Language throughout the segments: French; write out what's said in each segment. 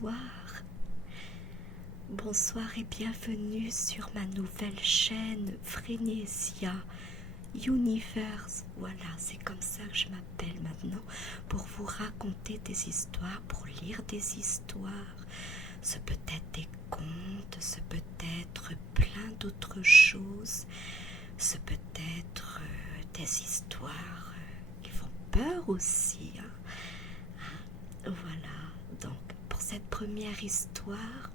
bonsoir. Bonsoir et bienvenue sur ma nouvelle chaîne Phrénésia Universe. Voilà, c'est comme ça que je m'appelle maintenant, pour vous raconter des histoires, pour lire des histoires. Ce peut être des contes, ce peut être plein d'autres choses, ce peut être des histoires qui font peur aussi. Voilà, donc pour cette première histoire,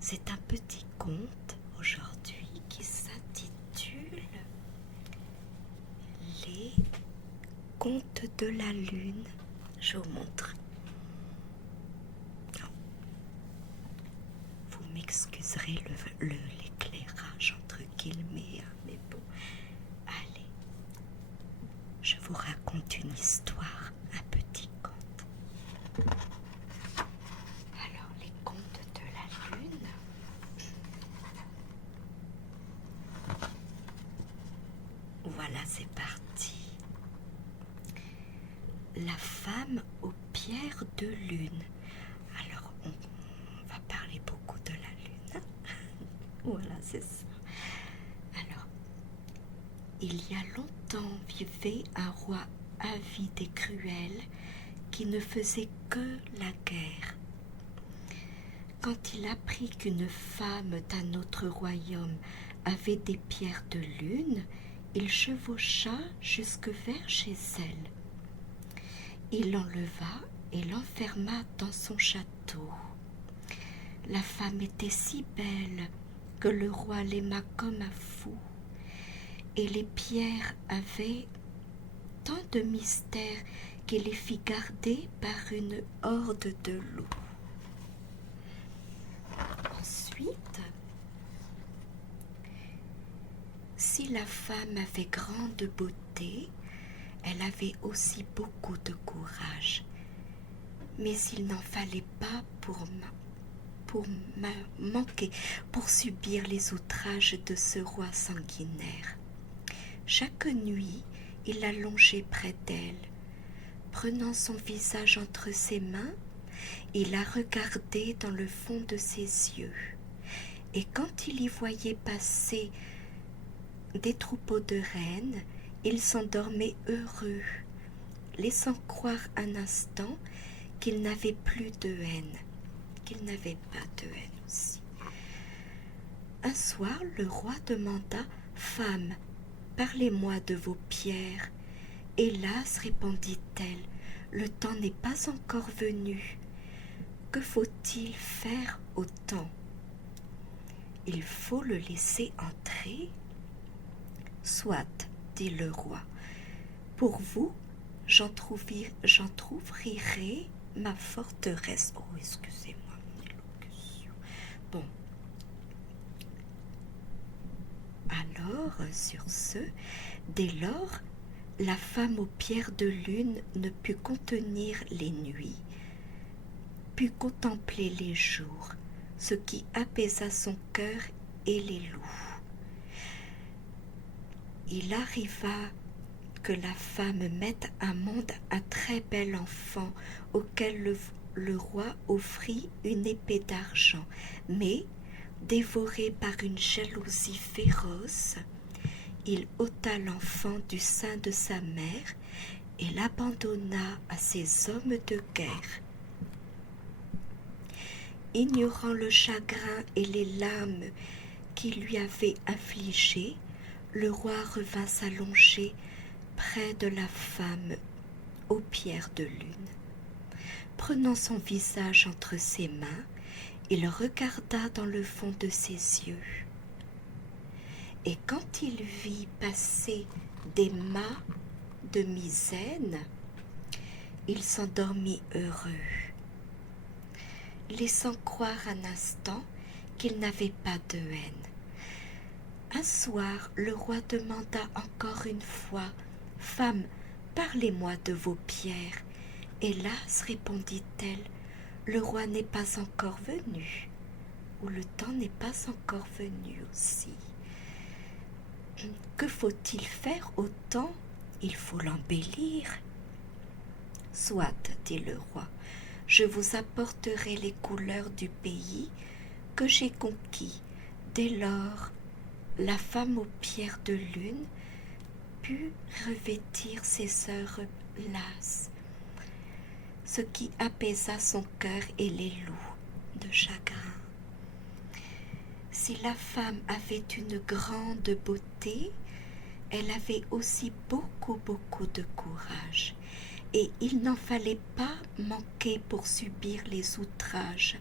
c'est un petit conte aujourd'hui qui s'intitule Les contes de la lune. Je vous montre. Vous m'excuserez l'éclairage entre guillemets, mais bon, allez, je vous raconte une histoire, un petit conte. Alors, les contes de la lune. Voilà, c'est parti. La femme aux pierres de lune. Alors, on va parler beaucoup de la lune. Voilà, c'est ça. Alors, il y a longtemps vivait un roi avide et cruel qui ne faisait que la guerre. Quand il apprit qu'une femme d'un autre royaume avait des pierres de lune, il chevaucha jusque vers chez elle. Il l'enleva et l'enferma dans son château. La femme était si belle que le roi l'aima comme un fou, et les pierres avaient tant de mystères qu'il les fit garder par une horde de loups. Ensuite, si la femme avait grande beauté, elle avait aussi beaucoup de courage, mais il n'en fallait pas pour subir les outrages de ce roi sanguinaire. Chaque nuit, il la longeait près d'elle. Prenant son visage entre ses mains, il la regardait dans le fond de ses yeux. Et quand il y voyait passer des troupeaux de rennes, il s'endormait heureux, laissant croire un instant qu'il n'avait plus de haine, qu'il n'avait pas de haine aussi. Un soir, le roi demanda « Femme, parlez-moi de vos pierres. » Hélas, répondit-elle, le temps n'est pas encore venu. Que faut-il faire au temps? Il faut le laisser entrer. Soit, dit le roi, pour vous, j'entr'ouvrirai ma forteresse. Oh, excusez-moi mon élocution. Bon. Alors, sur ce, dès lors, la femme aux pierres de lune ne put contenir les nuits, put contempler les jours, ce qui apaisa son cœur et les loups. Il arriva que la femme mette au monde un très bel enfant auquel le roi offrit une épée d'argent, mais, dévoré par une jalousie féroce, il ôta l'enfant du sein de sa mère et l'abandonna à ses hommes de guerre. Ignorant le chagrin et les larmes qu'il lui avait infligés, le roi revint s'allonger près de la femme aux pierres de lune. Prenant son visage entre ses mains, il regarda dans le fond de ses yeux. Et quand il vit passer des mâts de misaine, il s'endormit heureux, laissant croire un instant qu'il n'avait pas de haine. Un soir, le roi demanda encore une fois « Femme, parlez-moi de vos pierres. » Hélas, répondit-elle, le roi n'est pas encore venu, ou le temps n'est pas encore venu aussi. Que faut-il faire au temps? Il faut l'embellir. Soit, dit le roi, je vous apporterai les couleurs du pays que j'ai conquis. Dès lors, la femme aux pierres de lune put revêtir ses sœurs lasses, ce qui apaisa son cœur et les loue de chagrin. Si la femme avait une grande beauté, elle avait aussi beaucoup de courage, et il n'en fallait pas manquer pour subir les outrages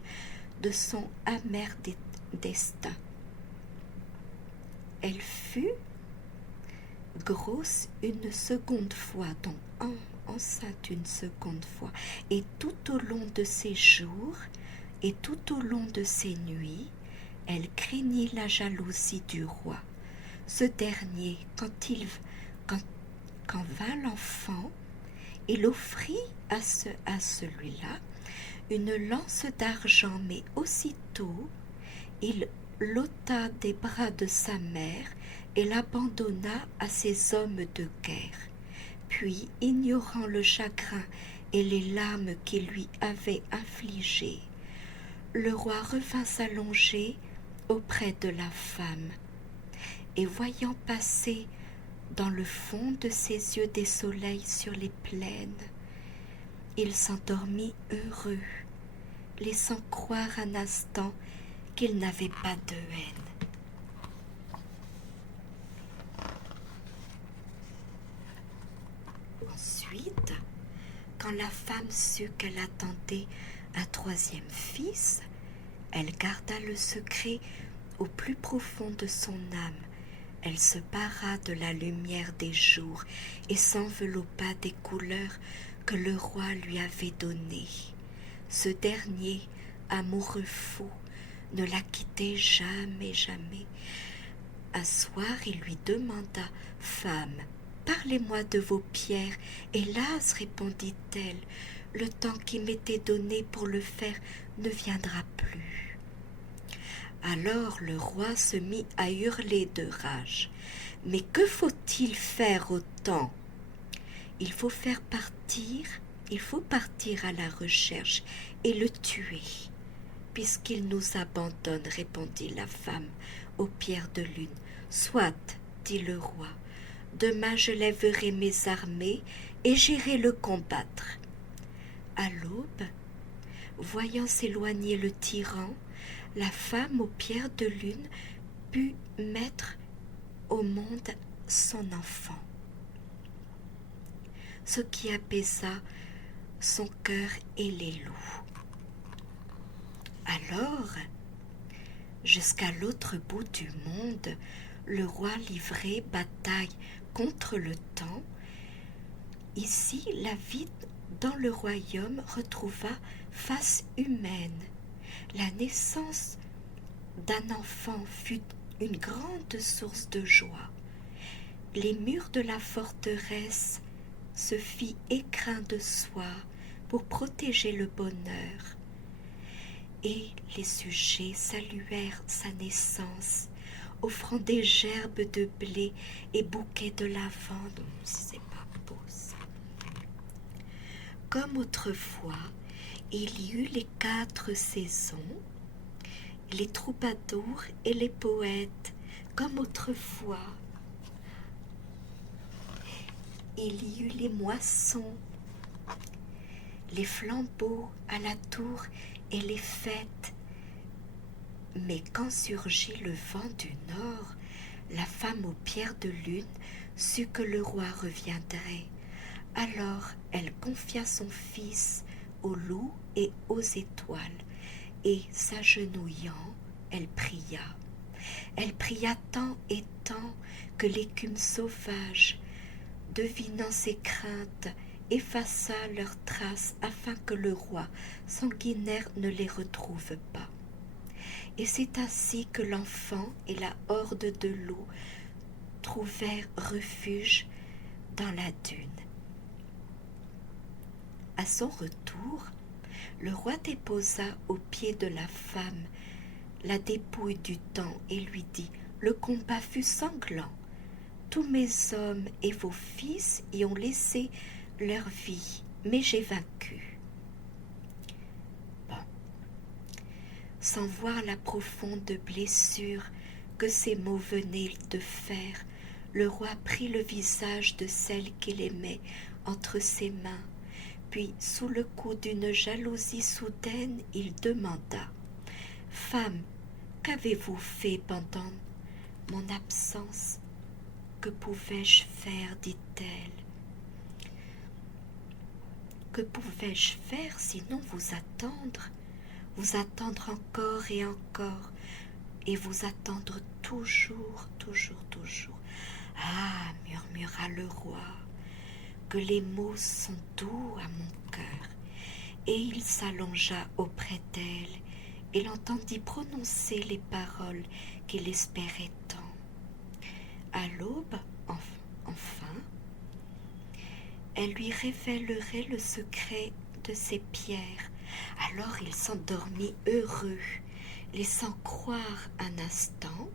de son amer destin. Elle fut grosse une seconde fois, donc enceinte une seconde fois, et tout au long de ses jours et tout au long de ses nuits, elle craignit la jalousie du roi. Ce dernier, quand vint l'enfant, il offrit à celui-là une lance d'argent, mais aussitôt il l'ôta des bras de sa mère et l'abandonna à ses hommes de guerre. Puis, ignorant le chagrin et les larmes qu'il lui avait infligés, le roi revint s'allonger auprès de la femme, et voyant passer dans le fond de ses yeux des soleils sur les plaines, il s'endormit heureux, laissant croire un instant qu'il n'avait pas de haine. Ensuite, quand la femme sut qu'elle attendait un troisième fils, elle garda le secret au plus profond de son âme. Elle se para de la lumière des jours et s'enveloppa des couleurs que le roi lui avait données. Ce dernier, amoureux fou, ne la quittait jamais. Un soir, il lui demanda: « Femme, parlez-moi de vos pierres. » « Hélas, répondit-elle, le temps qui m'était donné pour le faire ne viendra plus. » Alors le roi se mit à hurler de rage. « Mais que faut-il faire autant ? Il faut partir à la recherche et le tuer, puisqu'il nous abandonne, répondit la femme aux pierres de lune. Soit, dit le roi, demain je lèverai mes armées et j'irai le combattre. À l'aube, voyant s'éloigner le tyran, la femme aux pierres de lune put mettre au monde son enfant, ce qui apaisa son cœur et les loue. Alors, jusqu'à l'autre bout du monde, le roi livrait bataille contre le temps. Ici, la vie dans le royaume retrouva face humaine. La naissance d'un enfant fut une grande source de joie. Les murs de la forteresse se fit écrin de soie pour protéger le bonheur. Et les sujets saluèrent sa naissance, offrant des gerbes de blé et bouquets de lavande. C'est pas beau ça. Comme autrefois, il y eut les 4 saisons, les troubadours et les poètes. Comme autrefois, il y eut les moissons, les flambeaux à la tour et les fêtes. Mais quand surgit le vent du nord, la femme aux pierres de lune sut que le roi reviendrait. Alors elle confia son fils aux loups et aux étoiles, et s'agenouillant, elle pria. Elle pria tant et tant que l'écume sauvage, devinant ses craintes, effaça leurs traces afin que le roi sanguinaire ne les retrouve pas. Et c'est ainsi que l'enfant et la horde de loups trouvèrent refuge dans la dune. À son retour, le roi déposa aux pieds de la femme la dépouille du temps et lui dit: « Le combat fut sanglant. Tous mes hommes et vos fils y ont laissé leur vie, mais j'ai vaincu. » sans voir la profonde blessure que ces mots venaient de faire. Le roi prit le visage de celle qu'il aimait entre ses mains, puis, sous le coup d'une jalousie soudaine, il demanda: « Femme, qu'avez-vous fait pendant mon absence? Que pouvais-je faire, dit-elle. Que pouvais-je faire sinon vous attendre encore et vous attendre toujours, toujours, toujours. Ah, murmura le roi, que les mots sont doux à mon cœur. Et il s'allongea auprès d'elle et l'entendit prononcer les paroles qu'il espérait tant. À l'aube, enfin, elle lui révélerait le secret de ses pierres. Alors il s'endormit heureux, laissant croire un instant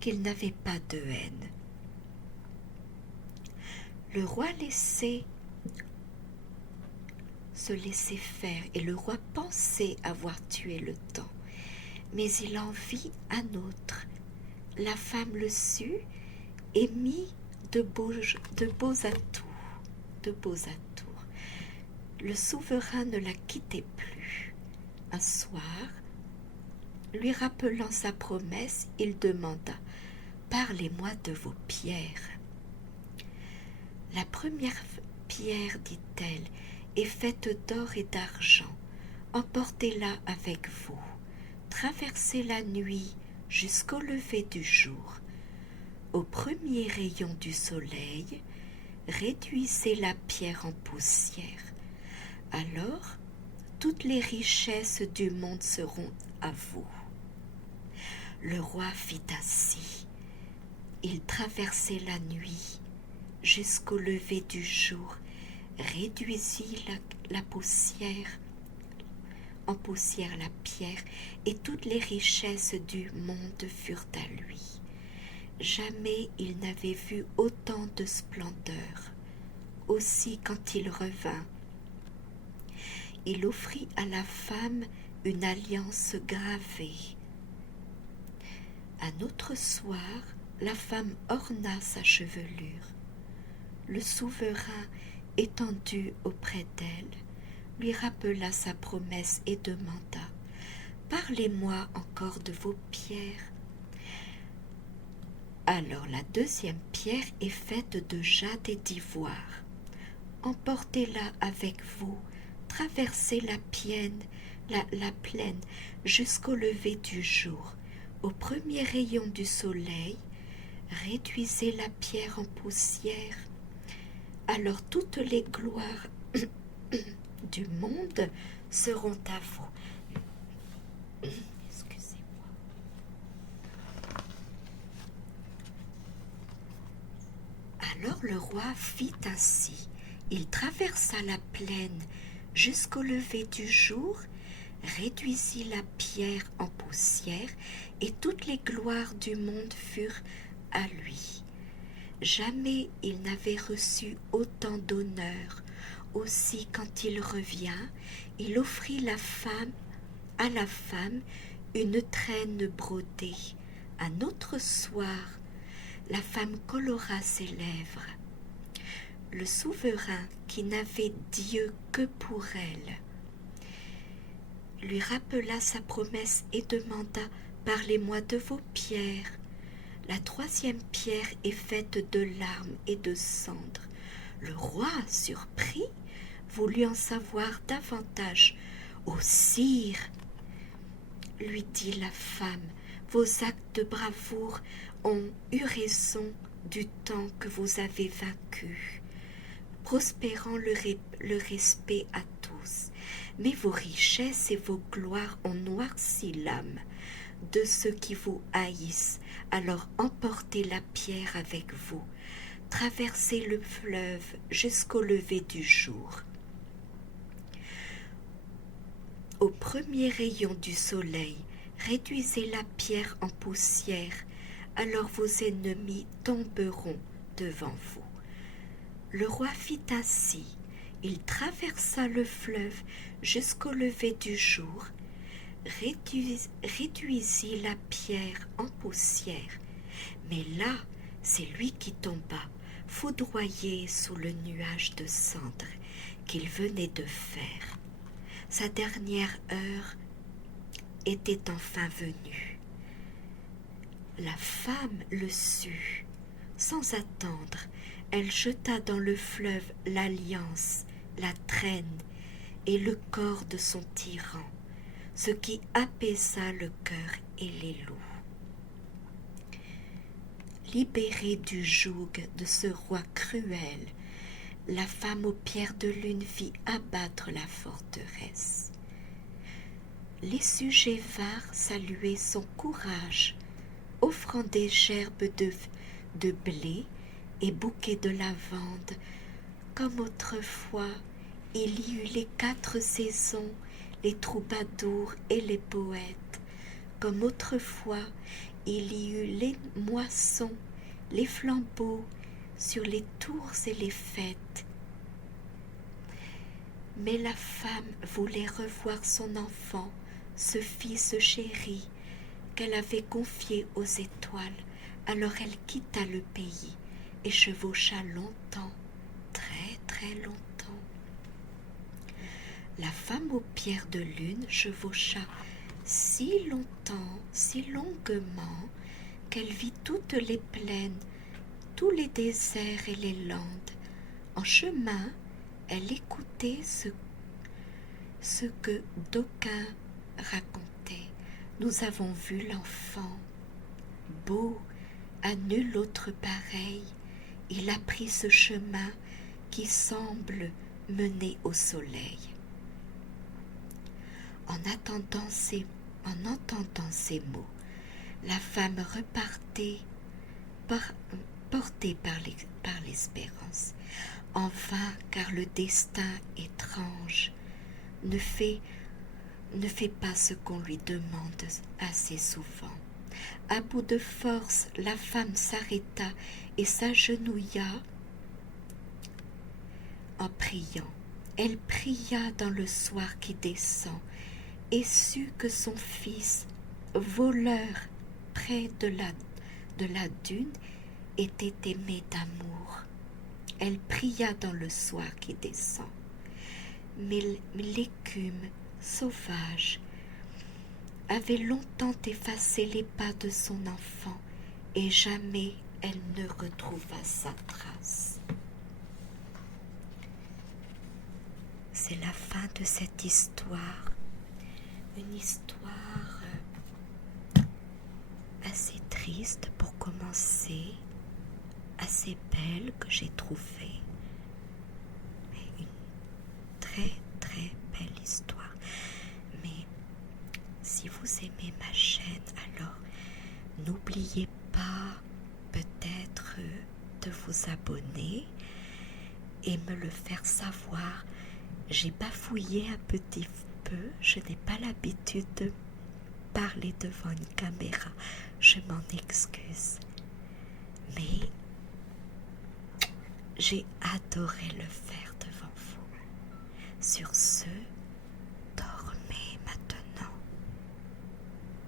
qu'il n'avait pas de haine. Le roi se laissait faire, et le roi pensait avoir tué le temps. Mais il en vit un autre. La femme le sut et mit de beaux atours. Le souverain ne la quittait plus. Un soir, lui rappelant sa promesse, il demanda: « Parlez-moi de vos pierres. » La première pierre, dit-elle, est faite d'or et d'argent. Emportez-la avec vous. Traversez la nuit jusqu'au lever du jour. Au premier rayon du soleil, réduisez la pierre en poussière. Alors, toutes les richesses du monde seront à vous. Le roi fit ainsi. Il traversait la nuit jusqu'au lever du jour, réduisit la poussière en poussière la pierre, et toutes les richesses du monde furent à lui. Jamais il n'avait vu autant de splendeur. Aussi, quand il revint, il offrit à la femme une alliance gravée. Un autre soir, la femme orna sa chevelure. Le souverain, étendu auprès d'elle, lui rappela sa promesse et demanda: « Parlez-moi encore de vos pierres. » Alors la deuxième pierre est faite de jade et d'ivoire. Emportez-la avec vous, traversez la plaine jusqu'au lever du jour. Au premier rayon du soleil, réduisez la pierre en poussière. Alors toutes les gloires du monde seront à vous. Excusez-moi. Alors le roi fit ainsi. Il traversa la plaine jusqu'au lever du jour, réduisit la pierre en poussière, et toutes les gloires du monde furent à lui. Jamais il n'avait reçu autant d'honneur. Aussi, quand il revient, il offrit à la femme une traîne brodée. Un autre soir, la femme colora ses lèvres. Le souverain, qui n'avait Dieu que pour elle, lui rappela sa promesse et demanda: « Parlez-moi de vos pierres. » La troisième pierre est faite de larmes et de cendres. Le roi, surpris, voulut en savoir davantage. « Ô sire, lui dit la femme, vos actes de bravoure ont eu raison du temps que vous avez vaincu, prospérant le respect à tous. Mais vos richesses et vos gloires ont noirci l'âme de ceux qui vous haïssent. Alors emportez la pierre avec vous, traversez le fleuve jusqu'au lever du jour. Au premier rayon du soleil, réduisez la pierre en poussière, alors vos ennemis tomberont devant vous. » Le roi fit ainsi. Il traversa le fleuve jusqu'au lever du jour, réduisit la pierre en poussière, mais là, c'est lui qui tomba, foudroyé sous le nuage de cendres qu'il venait de faire. Sa dernière heure était enfin venue. La femme le sut. Sans attendre, elle jeta dans le fleuve l'alliance, la traîne et le corps de son tyran, ce qui apaisa le cœur et les loups. Libérée du joug de ce roi cruel, la femme aux pierres de lune fit abattre la forteresse. Les sujets vinrent saluer son courage, offrant des gerbes de blé et bouquets de lavande. Comme autrefois, il y eut les 4 saisons, les troubadours et les poètes. Comme autrefois, il y eut les moissons, les flambeaux sur les tours et les fêtes. Mais la femme voulait revoir son enfant, ce fils chéri qu'elle avait confié aux étoiles. Alors elle quitta le pays et chevaucha longtemps, très très longtemps. La femme aux pierres de lune chevaucha si longtemps, si longuement, qu'elle vit toutes les plaines, tous les déserts et les landes. En chemin, elle écoutait ce que d'aucuns racontaient. Nous avons vu l'enfant, beau, à nul autre pareil. Il a pris ce chemin qui semble mener au soleil. En entendant ces mots, la femme repartait portée par l'espérance. En vain, car le destin étrange ne fait pas ce qu'on lui demande assez souvent. À bout de force, la femme s'arrêta et s'agenouilla en priant. Elle pria dans le soir qui descend et sut que son fils, voleur près de la dune, était aimé d'amour. Elle pria dans le soir qui descend. Mais l'écume sauvage avait longtemps effacé les pas de son enfant et jamais elle ne retrouva sa trace. C'est la fin de cette histoire, une histoire assez triste pour commencer, assez belle que j'ai trouvée, une très très belle histoire. Mais si vous aimez ma chaîne, alors n'oubliez pas peut-être de vous abonner et me le faire savoir. J'ai bafouillé un petit peu, je n'ai pas l'habitude de parler devant une caméra, je m'en excuse. Mais j'ai adoré le faire devant vous. Sur ce, dormez maintenant.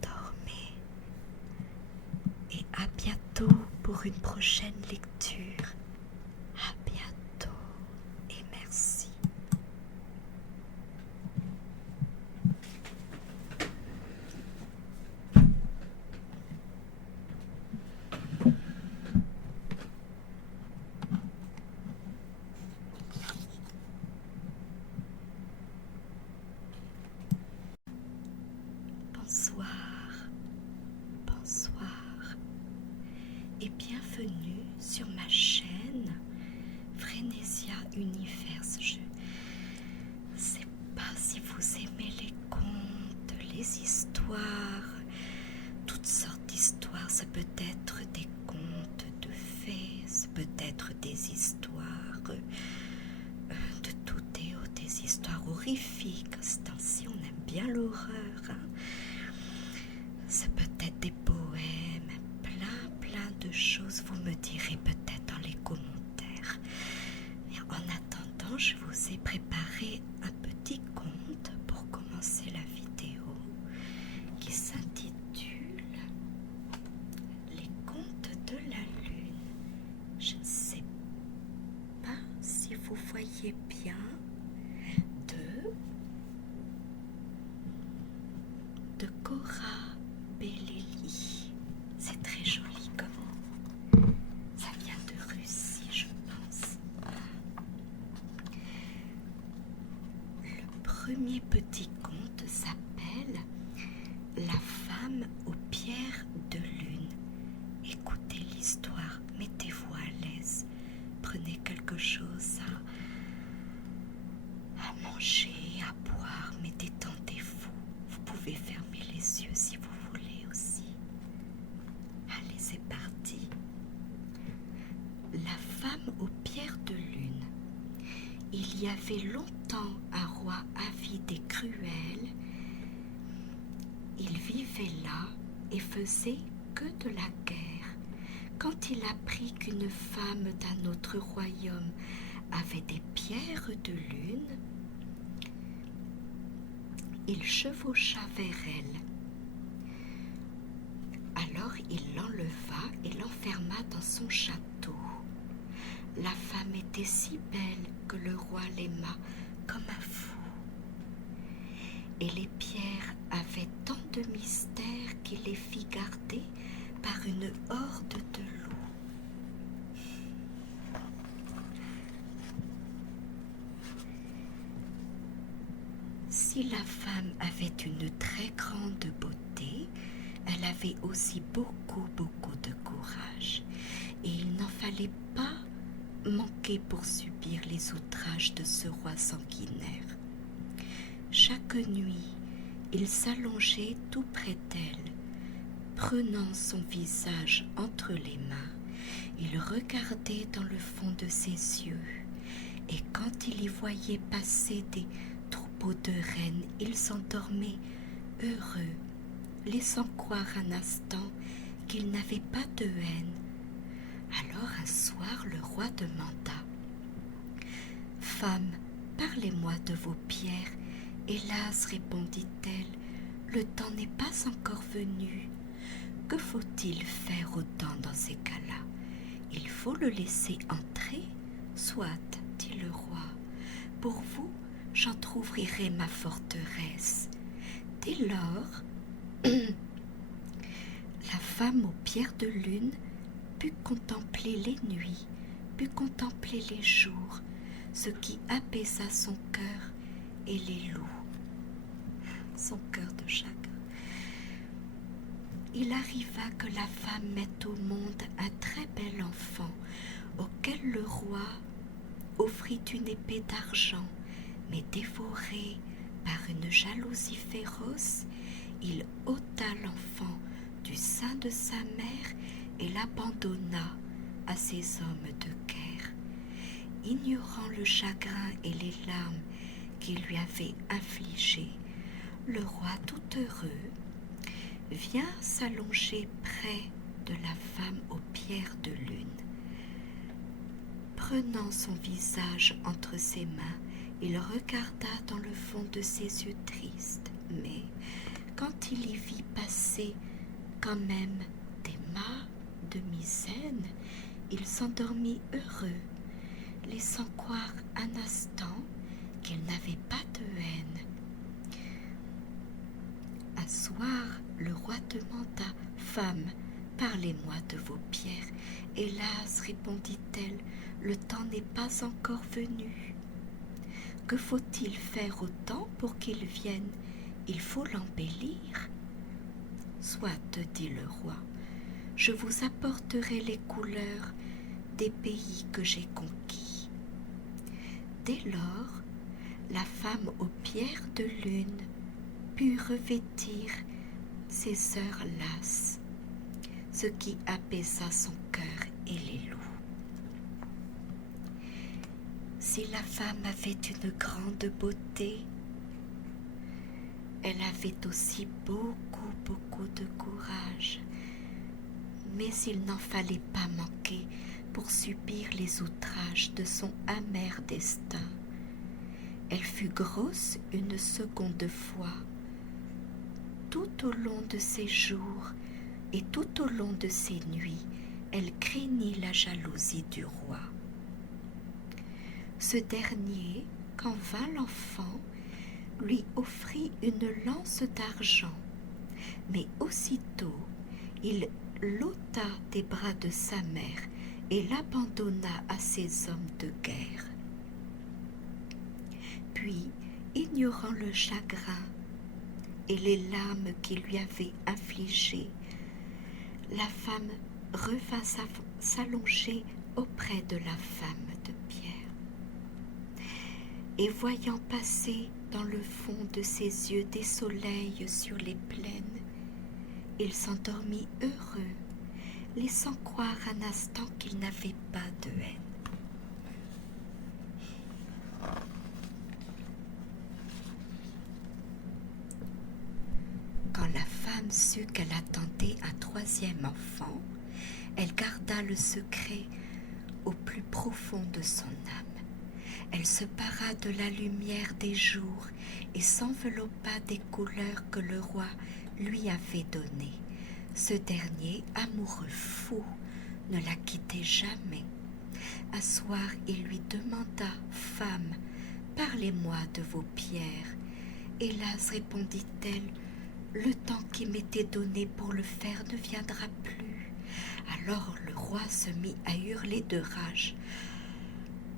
Dormez. Et à bientôt pour une prochaine lecture. À bientôt et merci. Bonsoir et bienvenue sur ma chaîne Phrénesia Universe. Je ne sais pas si vous aimez les contes, les histoires, toutes sortes d'histoires. Ça peut être des contes de fées, ça peut être des histoires de tout et haut, des histoires horrifiques. Ce temps-ci, on aime bien l'horreur, hein. Ça peut être des poèmes, plein de choses. Vous me direz peut-être dans les commentaires. Et en attendant, je vous ai préparé un petit conte pour commencer la vidéo. voyez bien de Cora Bellelli. C'est très joli comme ça vient de Russie, je pense. Le premier petit conte s'appelle La femme aux pierres de lune. Écoutez l'histoire, mettez-vous à l'aise, prenez quelque chose à manger, à boire, mais détendez-vous. Vous pouvez fermer les yeux si vous voulez aussi. Allez, c'est parti. La femme aux pierres de lune. Il y avait longtemps un roi avide et cruel. Il vivait là et faisait que de la guerre. Quand il apprit qu'une femme d'un autre royaume avait des pierres de lune, il chevaucha vers elle. Alors il l'enleva et l'enferma dans son château. La femme était si belle que le roi l'aima comme un fou. Et les pierres avaient tant de mystères qu'il les fit garder par une horde de loups. Si la femme avait une très grande beauté, elle avait aussi beaucoup de courage, et il n'en fallait pas manquer pour subir les outrages de ce roi sanguinaire. Chaque nuit, il s'allongeait tout près d'elle. Prenant son visage entre les mains, il regardait dans le fond de ses yeux, et quand il y voyait passer des troupeaux de rennes, il s'endormait heureux, laissant croire un instant qu'il n'avait pas de haine. Alors un soir, le roi demanda « Femme, parlez-moi de vos pierres. » Hélas, répondit-elle, le temps n'est pas encore venu. Que faut-il faire au temps dans ces cas-là? Il faut le laisser entrer. Soit, dit le roi, pour vous, j'entr'ouvrirai ma forteresse. Dès lors, la femme aux pierres de lune put contempler les nuits, put contempler les jours, ce qui apaisa son cœur et les loups, son cœur de chagrin. Il arriva que la femme mette au monde un très bel enfant, auquel le roi offrit une épée d'argent, mais dévoré par une jalousie féroce, il ôta l'enfant du sein de sa mère et l'abandonna à ses hommes de guerre. Ignorant le chagrin et les larmes qu'il lui avait infligés, le roi tout heureux vient s'allonger près de la femme aux pierres de lune. Prenant son visage entre ses mains, il regarda dans le fond de ses yeux tristes, mais quand il y vit passer quand même des mâts de misaine, il s'endormit heureux, laissant croire un instant qu'il n'avait pas de haine. Un soir, le roi demanda « Femme, parlez-moi de vos pierres. » Hélas, répondit-elle, le temps n'est pas encore venu. Que faut-il faire au temps pour qu'il vienne? Il faut l'embellir. Soit, dit le roi, je vous apporterai les couleurs des pays que j'ai conquis. Dès lors, la femme aux pierres de lune put revêtir ses sœurs lasses, ce qui apaisa son cœur et les loups. Si la femme avait une grande beauté, elle avait aussi beaucoup de courage, mais il n'en fallait pas manquer pour subir les outrages de son amer destin. Elle fut grosse une seconde fois. Tout au long de ses jours et tout au long de ses nuits, elle craignit la jalousie du roi. Ce dernier, quand vint l'enfant, lui offrit une lance d'argent, mais aussitôt il l'ôta des bras de sa mère et l'abandonna à ses hommes de guerre. Puis, ignorant le chagrin et les larmes qu'il lui avait infligées, la femme revint s'allonger auprès de la femme de pierre. Et voyant passer dans le fond de ses yeux des soleils sur les plaines, il s'endormit heureux, laissant croire un instant qu'il n'avait pas de haine. Quand la femme sut qu'elle attendait un troisième enfant, elle garda le secret au plus profond de son âme. Elle se para de la lumière des jours et s'enveloppa des couleurs que le roi lui avait données. Ce dernier, amoureux fou, ne la quittait jamais. Un soir, il lui demanda: « Femme, parlez-moi de vos pierres. » Hélas, répondit-elle, le temps qui m'était donné pour le faire ne viendra plus. Alors le roi se mit à hurler de rage.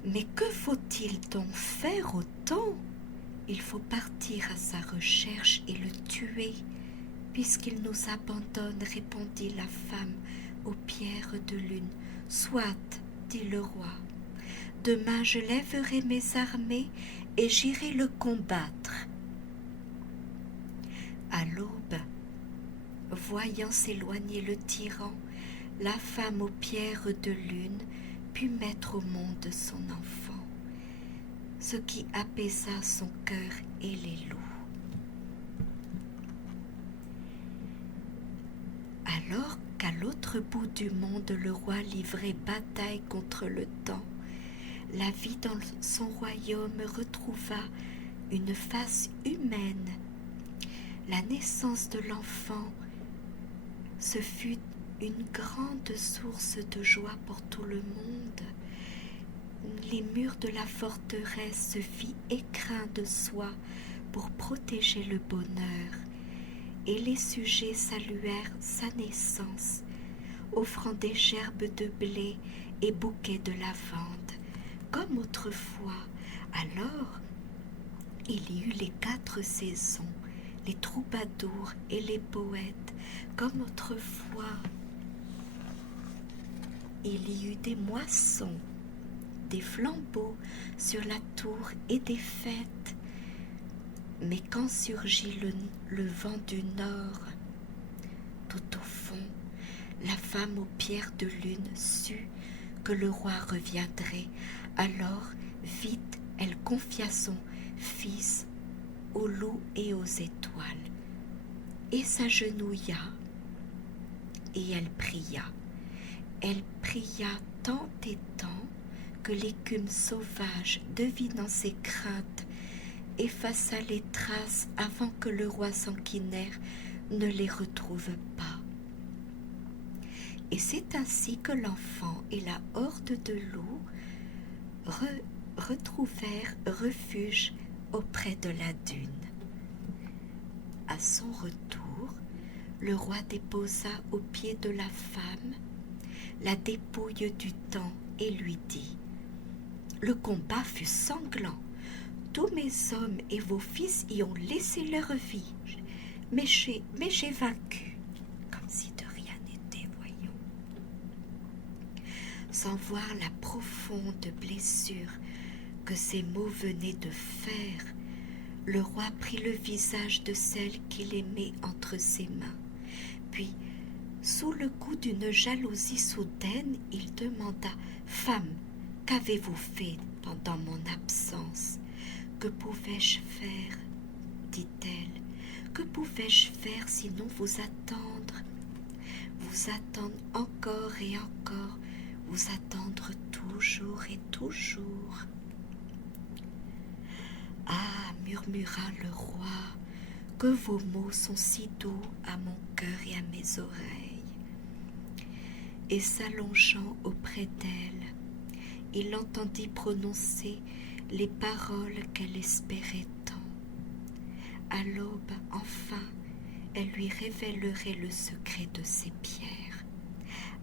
Mais que faut-il donc faire autant? Il faut partir à sa recherche et le tuer, puisqu'il nous abandonne, répondit la femme aux pierres de lune. Soit, dit le roi, demain je lèverai mes armées et j'irai le combattre. À l'aube, voyant s'éloigner le tyran, la femme aux pierres de lune put mettre au monde son enfant, ce qui apaisa son cœur et les loue. Alors qu'à l'autre bout du monde le roi livrait bataille contre le temps, la vie dans son royaume retrouva une face humaine. La naissance de l'enfant, ce fut une grande source de joie pour tout le monde. Les murs de la forteresse se fit écrin de soie pour protéger le bonheur, et les sujets saluèrent sa naissance, offrant des gerbes de blé et bouquets de lavande, comme autrefois. Alors, il y eut les 4 saisons, les troubadours et les poètes, comme autrefois. Il y eut des moissons, des flambeaux sur la tour et des fêtes. Mais quand surgit le vent du nord, tout au fond, la femme aux pierres de lune sut que le roi reviendrait. Alors, vite, elle confia son fils aux loups et aux étoiles, et s'agenouilla, et elle pria. Elle pria tant et tant que l'écume sauvage, devinant ses craintes, effaça les traces avant que le roi sanguinaire ne les retrouve pas. Et c'est ainsi que l'enfant et la horde de loups retrouvèrent refuge auprès de la dune. À son retour, le roi déposa aux pieds de la femme la dépouille du temps et lui dit: « Le combat fut sanglant. Tous mes hommes et vos fils y ont laissé leur vie, mais j'ai vaincu. » Comme si de rien n'était, voyons. Sans voir la profonde blessure que ces mots venaient de faire, le roi prit le visage de celle qu'il aimait entre ses mains. Puis, sous le coup d'une jalousie soudaine, il demanda: « Femme, qu'avez-vous fait pendant mon absence? Que pouvais-je faire ?» dit-elle. « Que pouvais-je faire sinon vous attendre? Vous attendre encore et encore, vous attendre toujours et toujours. » « Ah, murmura le roi, que vos mots sont si doux à mon cœur et à mes oreilles. » Et s'allongeant auprès d'elle, il entendit prononcer les paroles qu'elle espérait tant. À l'aube, enfin, elle lui révélerait le secret de ses pierres.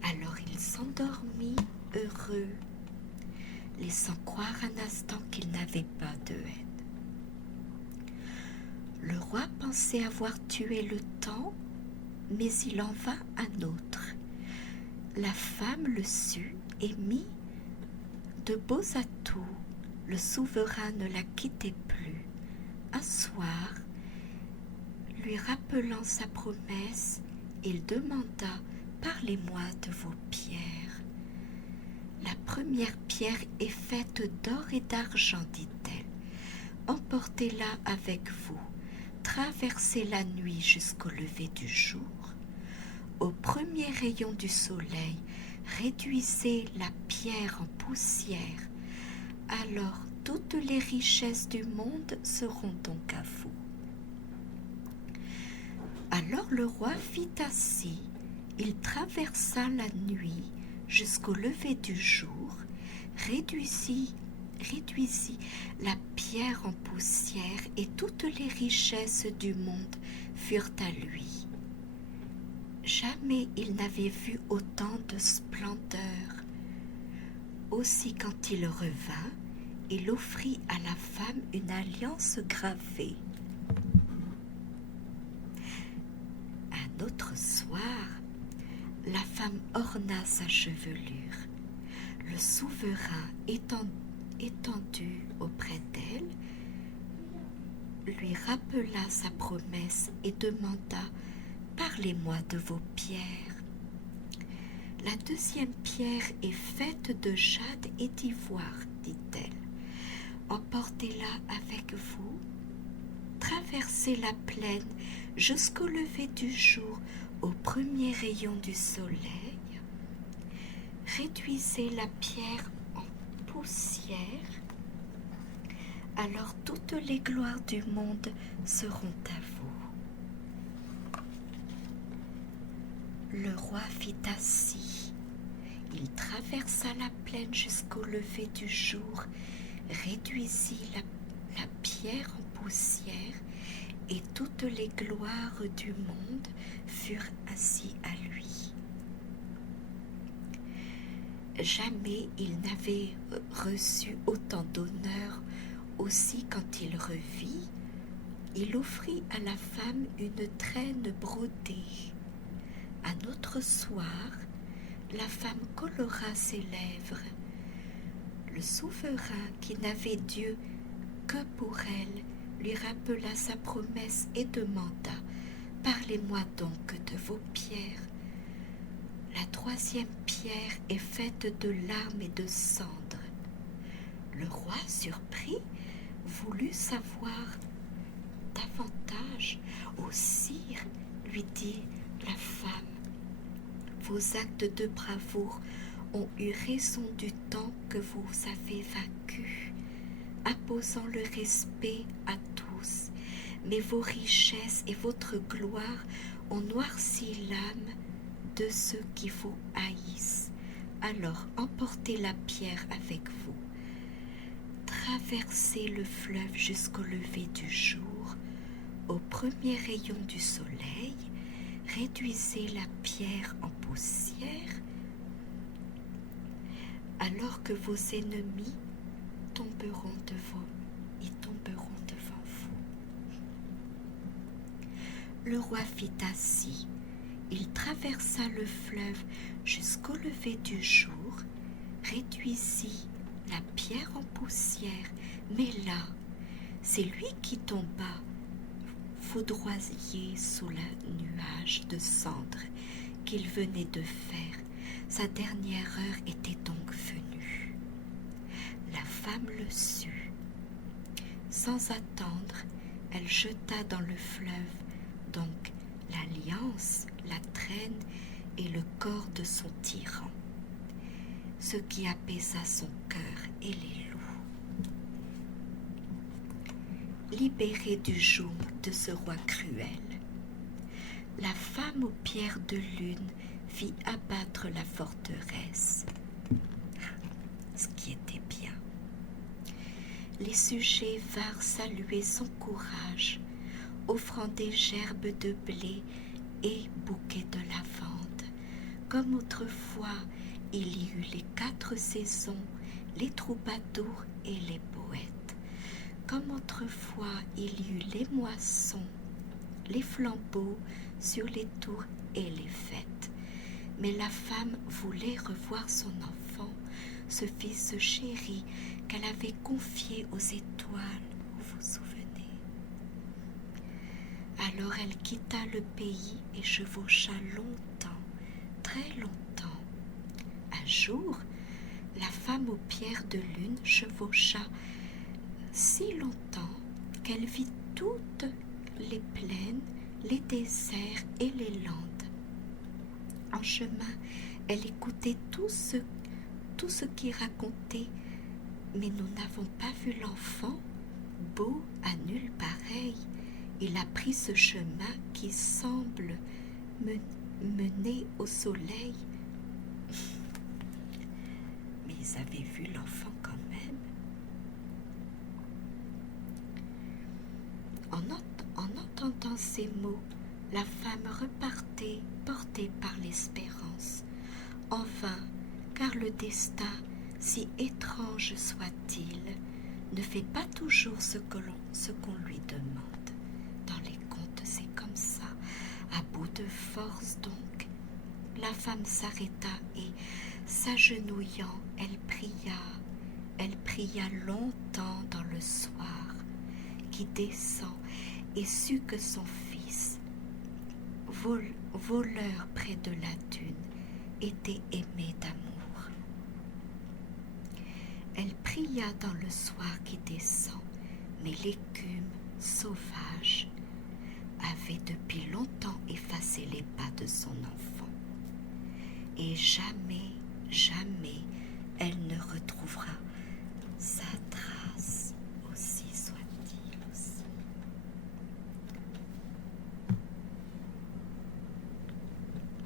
Alors il s'endormit heureux, laissant croire un instant qu'il n'avait pas de haine. Le roi pensait avoir tué le temps, mais il en vint un autre. La femme le sut et mit de beaux atouts. Le souverain ne la quittait plus. Un soir, lui rappelant sa promesse, il demanda « Parlez-moi de vos pierres. » « La première pierre est faite d'or et d'argent, dit-elle. Emportez-la avec vous. Traversez la nuit jusqu'au lever du jour. Au premier rayon du soleil, réduisez la pierre en poussière. Alors toutes les richesses du monde seront donc à vous. » Alors le roi fit ainsi. Il traversa la nuit jusqu'au lever du jour, réduisit la pierre en poussière et toutes les richesses du monde furent à lui. Jamais il n'avait vu autant de splendeur. Aussi quand il revint, il offrit à la femme une alliance gravée. Un autre soir, la femme orna sa chevelure. Le souverain, étendu auprès d'elle, lui rappela sa promesse et demanda « Parlez-moi de vos pierres. » La deuxième pierre est faite de jade et d'ivoire, dit-elle. Emportez-la avec vous. Traversez la plaine jusqu'au lever du jour, au premier rayon du soleil. Réduisez la pierre en poussière. Alors toutes les gloires du monde seront à vous. Le roi fit ainsi. Il traversa la plaine jusqu'au lever du jour, réduisit la pierre en poussière, et toutes les gloires du monde furent ainsi à lui. Jamais il n'avait reçu autant d'honneur. Aussi quand il revit, il offrit à la femme une traîne brodée. Un autre soir, la femme colora ses lèvres. Le souverain, qui n'avait Dieu que pour elle, lui rappela sa promesse et demanda « Parlez-moi donc de vos pierres. » La troisième pierre est faite de larmes et de cendres. Le roi, surpris, voulut savoir davantage. « Ô sire, lui dit la femme, vos actes de bravoure ont eu raison du temps que vous avez vaincu, imposant le respect à tous, mais vos richesses et votre gloire ont noirci l'âme de ceux qui vous haïssent. Alors emportez la pierre avec vous. Traversez le fleuve jusqu'au lever du jour. Au premier rayon du soleil, réduisez la pierre en poussière. Alors que vos ennemis tomberont devant vous. » Le roi fit ainsi. Il traversa le fleuve jusqu'au lever du jour, réduisit la pierre en poussière, mais là, c'est lui qui tomba, foudroyé sous le nuage de cendres qu'il venait de faire. Sa dernière heure était donc venue. La femme le sut. Sans attendre, elle jeta dans le fleuve donc l'alliance, la traîne et le corps de son tyran, ce qui apaisa son cœur et les loue. Libérée du joug de ce roi cruel, la femme aux pierres de lune fit abattre la forteresse. Ce qui était sujets vinrent saluer son courage, offrant des gerbes de blé et bouquets de lavande. Comme autrefois, il y eut les 4 saisons, les troubadours et les poètes. Comme autrefois, il y eut les moissons, les flambeaux sur les tours et les fêtes. Mais la femme voulait revoir son enfant, ce fils chéri qu'elle avait confié aux étoiles, vous vous souvenez. Alors elle quitta le pays et chevaucha longtemps, très longtemps. Un jour, la femme aux pierres de lune chevaucha si longtemps qu'elle vit toutes les plaines, les déserts et les landes. En chemin, elle écoutait tout ce qui racontait, mais nous n'avons pas vu l'enfant, beau à nul pareil. Il a pris ce chemin qui semble mener au soleil. Mais ils avaient vu l'enfant quand même. En entendant ces mots, la femme repartait, portée par l'espérance. En vain, car le destin, si étrange soit-il, ne fait pas toujours ce qu'on lui demande. Dans les contes, c'est comme ça. À bout de force donc, la femme s'arrêta et, s'agenouillant, elle pria longtemps dans le soir qui descend et sut que son fils, voleur près de la dune, était aimé d'amour. Elle pria dans le soir qui descend, mais l'écume sauvage avait depuis longtemps effacé les pas de son enfant. Et jamais, jamais, elle ne retrouvera sa trace, aussi soit-il aussi.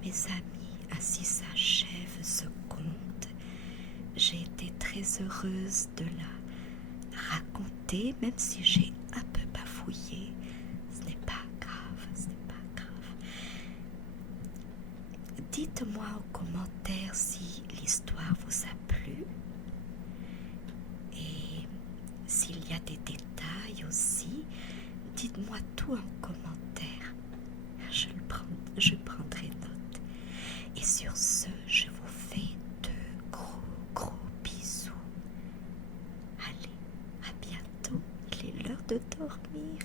Mes amis, ainsi s'achève ce conte. J'ai été très heureuse de la raconter, même si j'ai un peu bafouillé. Ce n'est pas grave, ce n'est pas grave. Dites-moi en commentaire si l'histoire vous a plu et s'il y a des détails aussi. Dites-moi tout en commentaire. Je prendrai note. Et sur ce, je vous fais de gros bisous. Allez, à bientôt. Il est l'heure de dormir.